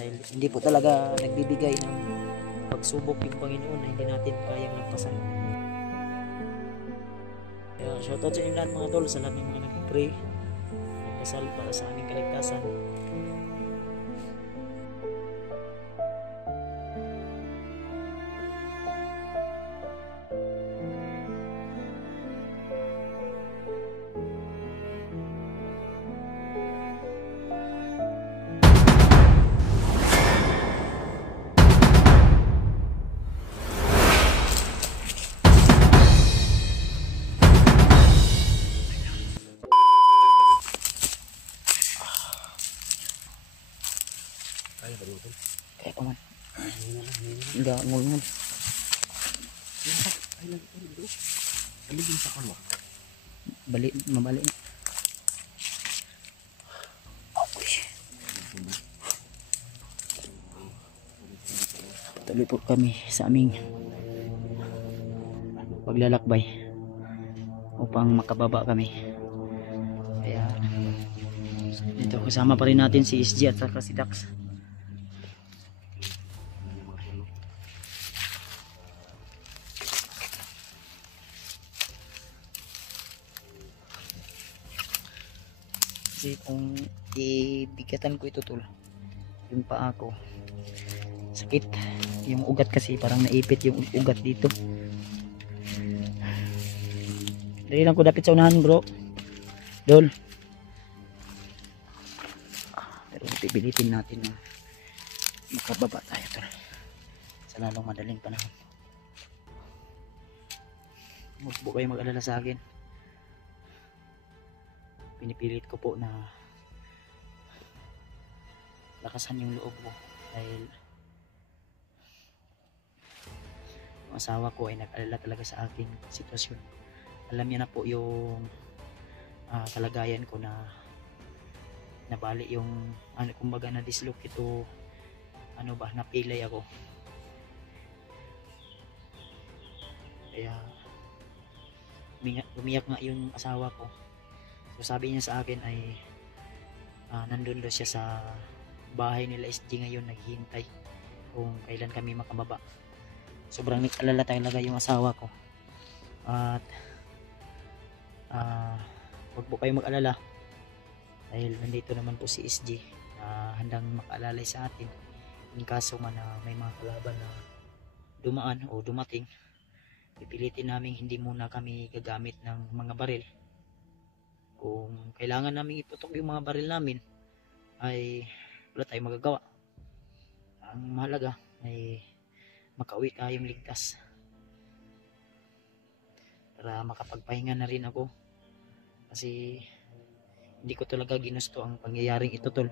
Dahil hindi po talaga nagbibigay ng pagsubok yung Panginoon na hindi natin kayang lampasan. Kaya shoutout sa inyo lahat mga tol, sa lahat ng mga nag-pray, nagdasal para sa aming kaligtasan. Kaya pa man. Enggak ngulungan. Balik, mabalik. Tuloy po kami sa aming paglalakbay upang makababa kami. Kaya dito kasama pa rin natin si SG at saka si Dax. Kasi kung ibigatan ko ito tol, yung paa ko sakit, yung ugat kasi parang naipit yung ugat dito. Dali lang ko dapit sa unahan bro Dol. Pero pipilitin natin na makababa tayo tol sa lalong madaling panahon. Huwag po kayo mag-alala sa akin. Pinipilit ko po na lakasan yung loob ko dahil yung asawa ko ay nag-alala talaga sa aking sitwasyon. Alam niya na po yung kalagayan ko na nabali yung kumbaga na dislocate ito, napilay ako. Kaya umiyak nga yung asawa ko. So sabi niya sa akin ay nandun daw siya sa bahay nila SG ngayon, naghihintay kung kailan kami makababa. Sobrang nag-alala talaga yung asawa ko. At huwag po kayo mag-alala dahil nandito naman po si SG na handang makaalalay sa atin in kaso man na may mga kalaban na dumaan o dumating. Pipilitin namin hindi muna kami gagamit ng mga baril. Kung kailangan namin iputok yung mga baril namin ay wala tayong magagawa. Ang mahalaga ay makauwi tayong ligtas para makapagpahinga na rin ako kasi hindi ko talaga ginusto ang pangyayaring ito tol.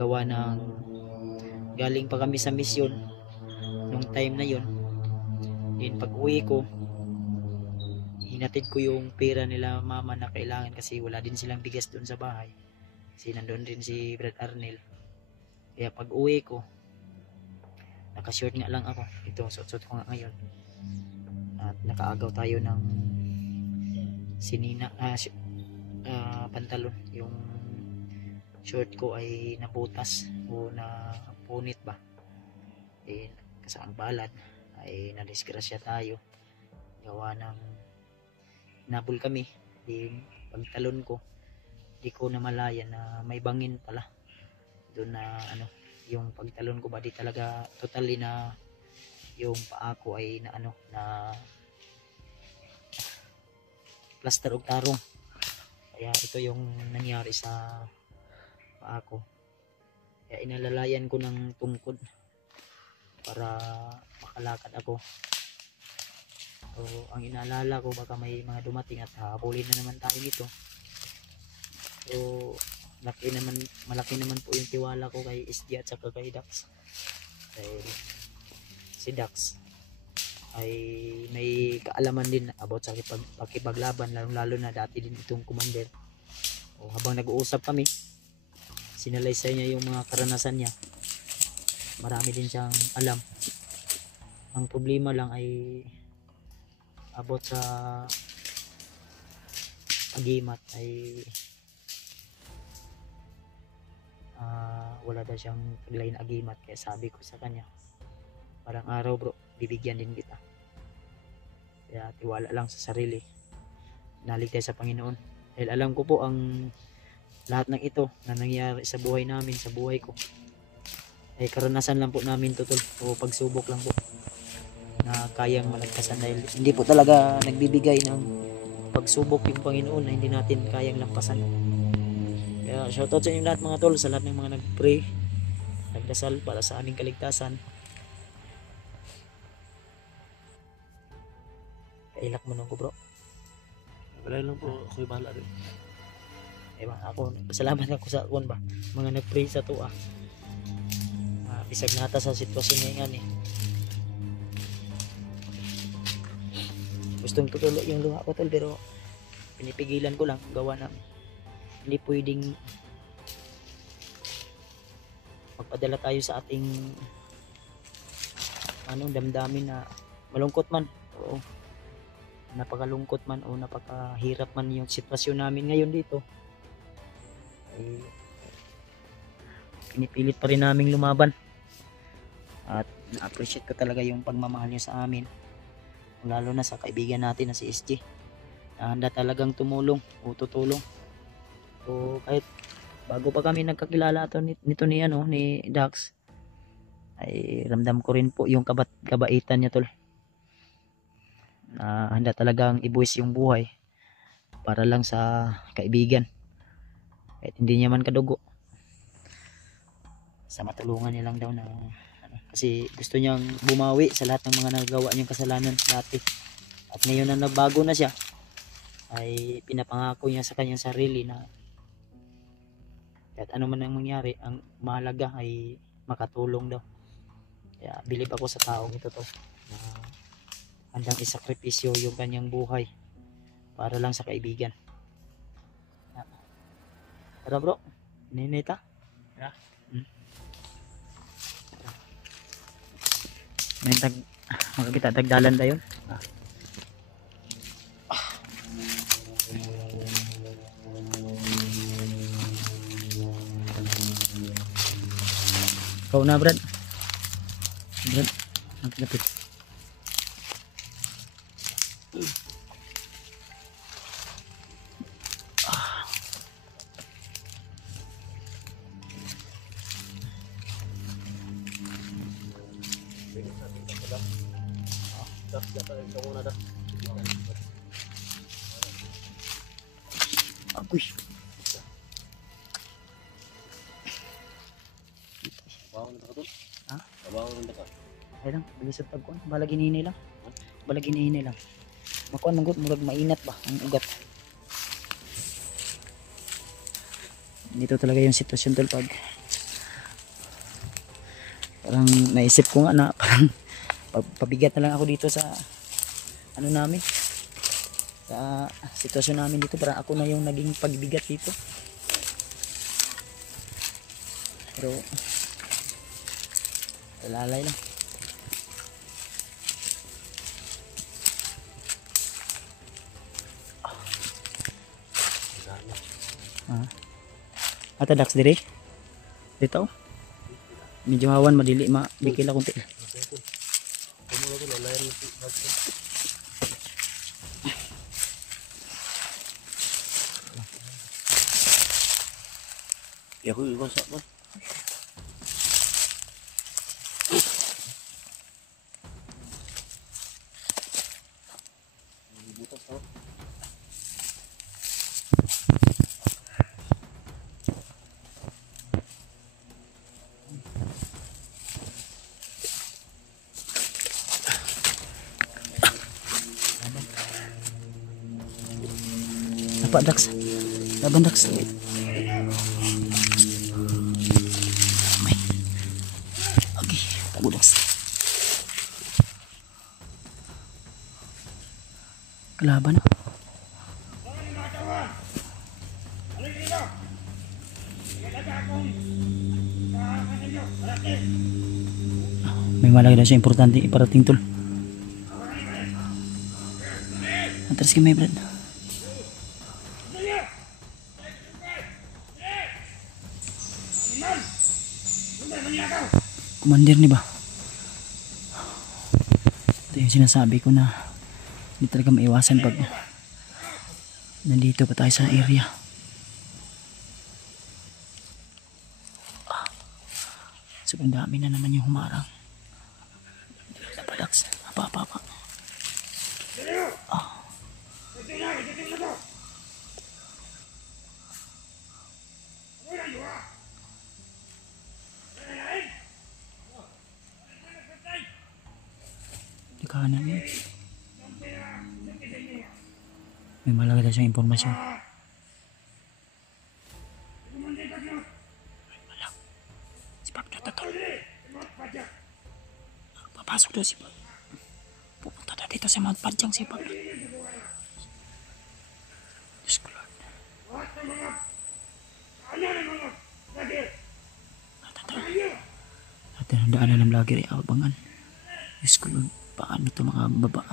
Gawa ng galing pa kami sa misyon nung time na yon, din pag uwi ko hinatid ko yung pera nila mama na kailangan kasi wala din silang bigas doon sa bahay kasi nandun din si Brad Arnel. Kaya pag uwi ko nakashort nga lang ako, ito suot ko nga ngayon at nakaagaw tayo ng sinina pantalon. Yung short ko ay nabutas o napunit ba kasi ang balad ay nadisgrasya tayo gawa ng nabul kami. Yung pagtalon ko di ko namalayan na may bangin pala doon na yung pagtalon ko ba di talaga totally na yung paa ko ay na plaster og tarong. Kaya ito yung nangyari sa paa ko. Kaya inalalayan ko ng tungkod para makalakad ako. So ang inaalala ko baka may mga dumating at habulin na naman tayo nito. So malaki naman po yung tiwala ko kay SG at saka kay Dax. Dahil si Dax ay may kaalaman din about sa pakipaglaban, lalo na dati din itong commander. O habang nag-uusap kami, sinalaysay niya yung mga karanasan niya. Marami din siyang alam. Ang problema lang ay about sa agimat ay wala daw siyang taglay na agimat. Kaya sabi ko sa kanya, parang araw bro, bibigyan din kita. Kaya tiwala lang sa sarili, nalig tayo sa Panginoon. Dahil alam ko po ang lahat ng ito na nangyari sa buhay namin, sa buhay ko, ay karanasan lang po namin tol, o pagsubok lang po na kayang malagpasan. Dahil hindi po talaga nagbibigay ng pagsubok yung Panginoon na hindi natin kayang lampasan. Kaya shoutout sa inyo lahat mga tol, sa lahat ng mga nagpray, nagdasal para sa aming kaligtasan. Kailak mo nung ko bro. Wala lang po, ako'y bahala rin. Diba, ako, salamat ako sa akon ba, mga nagpray sa to bisag nata sa sitwasyon niya nga gustong tutulo yung luha ko tol, pero pinipigilan ko lang gawa na hindi pwedeng magpadala tayo sa ating damdamin na malungkot man o napakalungkot man o napakahirap man yung sitwasyon namin ngayon dito, eh, pinipilit pa rin naming lumaban. At na-appreciate ko talaga yung pagmamahal niyo sa amin, lalo na sa kaibigan natin na si SG, na handa talagang tumulong o tutulong. So kahit bago pa kami nagkakilala nito ni Dax, ay ramdam ko rin po yung kabaitan niya tol, na handa talagang ibuwis yung buhay para lang sa kaibigan, kahit hindi niya man kadugo. Sa matulungan niya lang daw na kasi gusto niyang bumawi sa lahat ng mga nagawa niyang kasalanan dati. At ngayon na nabago na siya, ay pinapangako niya sa kanyang sarili na kahit ano man ang mangyari, ang mahalaga ay makatulong daw. Kaya bilib ako sa taong ito to, na handang isakripisyo yung kanyang buhay para lang sa kaibigan. Tara bro, ninita? Yeah. May makakita tagdalan tayo. Ikaw na Brad. Ang kapit. Agoy. Bawa na ka to? Ha? Bawa na ka. Ay lang, bilisod pagkuhan. Balag hinihini lang. Balag hinihini lang. Makuhan manggut, murag mainat ba ang ugat. Dito talaga yung sitwasyon tol, pag parang naisip ko nga na parang pabigat na lang ako dito sa ano namin, sa sitwasyon namin dito. Parang ako na yung naging pagbigat dito, pero lalay lang. Ata Dax dire dito medyo hawan, madili bikila kunti. Ya aku ikut sama. Apa Dax? Laban Dax. Oke, tago Dax. Kelaban. May malagay na siya importante iparating tol. Atras kay may Brad. Commander ni ba? Ito yung sinasabi ko na hindi talaga maiwasan pag nandito pa tayo sa area. Sobrang dami na naman yung humarang. Napadags. Apa. Di kanan yun. May malaga siyang impormasyon. Si Pab na tatol. Papasok daw si Pab. Pupunta na dito sa Mount Padjang si Pab. Diyos ko Lord. Natin ang daanan ng vlogger ay abangan. Diyos ko Lord. Paano ito mga baba?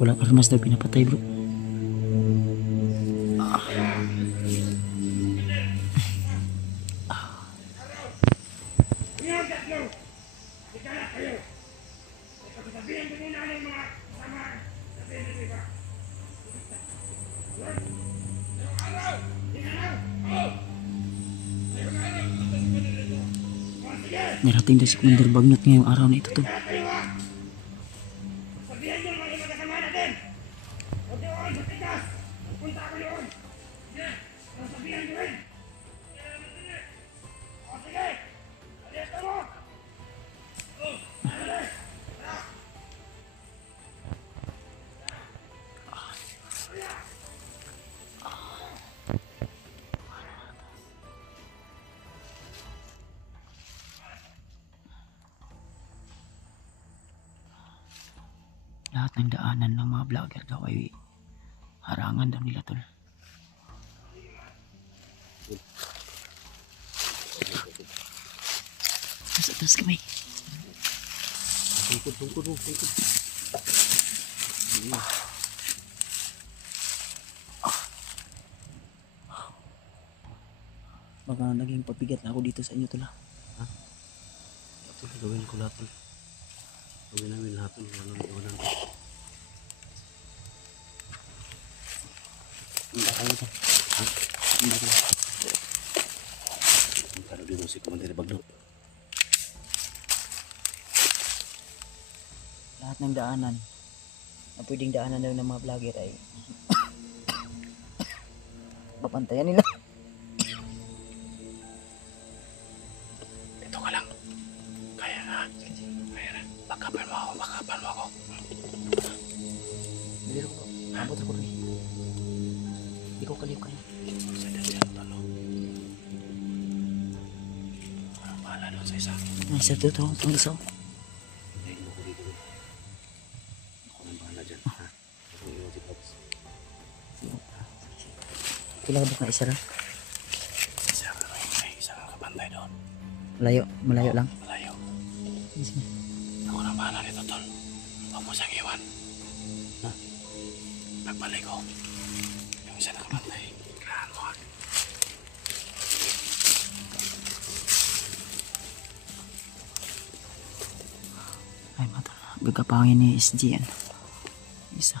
Walang armas daw pinapatay bro. Narating daw si Commander Bagnot ngayong araw na ito tol. Lahat ng daanan ng mga vlogger daw ay harangan daw nila tol. Nasa taas kami. Tungkod. Baka naging pabigat na ako dito sa inyo tol. Ito gagawin ko lahat. Gawin namin lahat. Walang iwanan. Hindi kayo tol. Hindi kayo. Pero dito si Commander Bagnot. Lahat ng daanan na pwedeng daanan daw ng mga vlogger ay papantayan nila. Ito ka lang. Kaya na. Bakapan mo ako. Hindi ko po. Abot ako rin. Hindi ko kaliw kayo. Sa dyan talo. Parang bahala doon sa isa. Ay, sa totoo. Itong isa. Hindi mo ko dito. Ako nang bahala dyan. Ha? Ako iwan si Pops. Kailangan ba na isa lang? Isa kang kapantay doon. Malayo lang. Malayo. Yes, Ako nang bahala nito, Tol. Huwag mo siyang iwan. Ha? Pagbalik ko. Yung isa na kapantay. Kailangan mo. Ay, mata. Gagapangin ni SGN. Isa.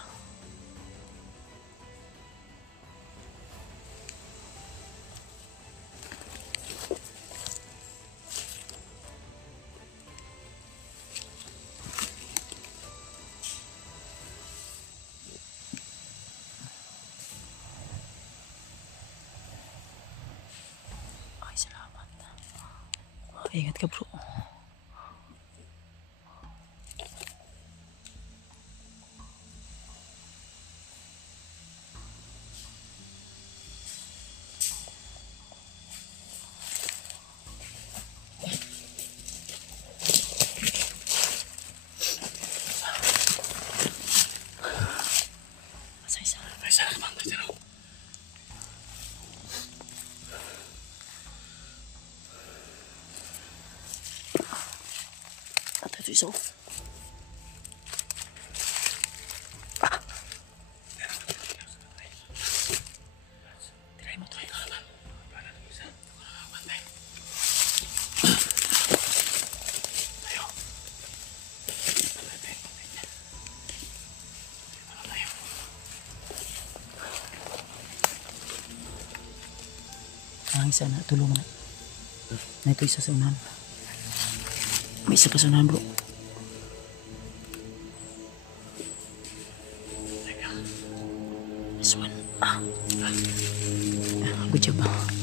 Ay, salamat. Ingat ka bro. Isa na kapantay dyan. Ito isa. Tiray mo tayo naman. Bantay. Tayo. Ang isa na tulungan na ito isa sa unahan. May isa pa sa unahan, bro. This one. Good job, bro.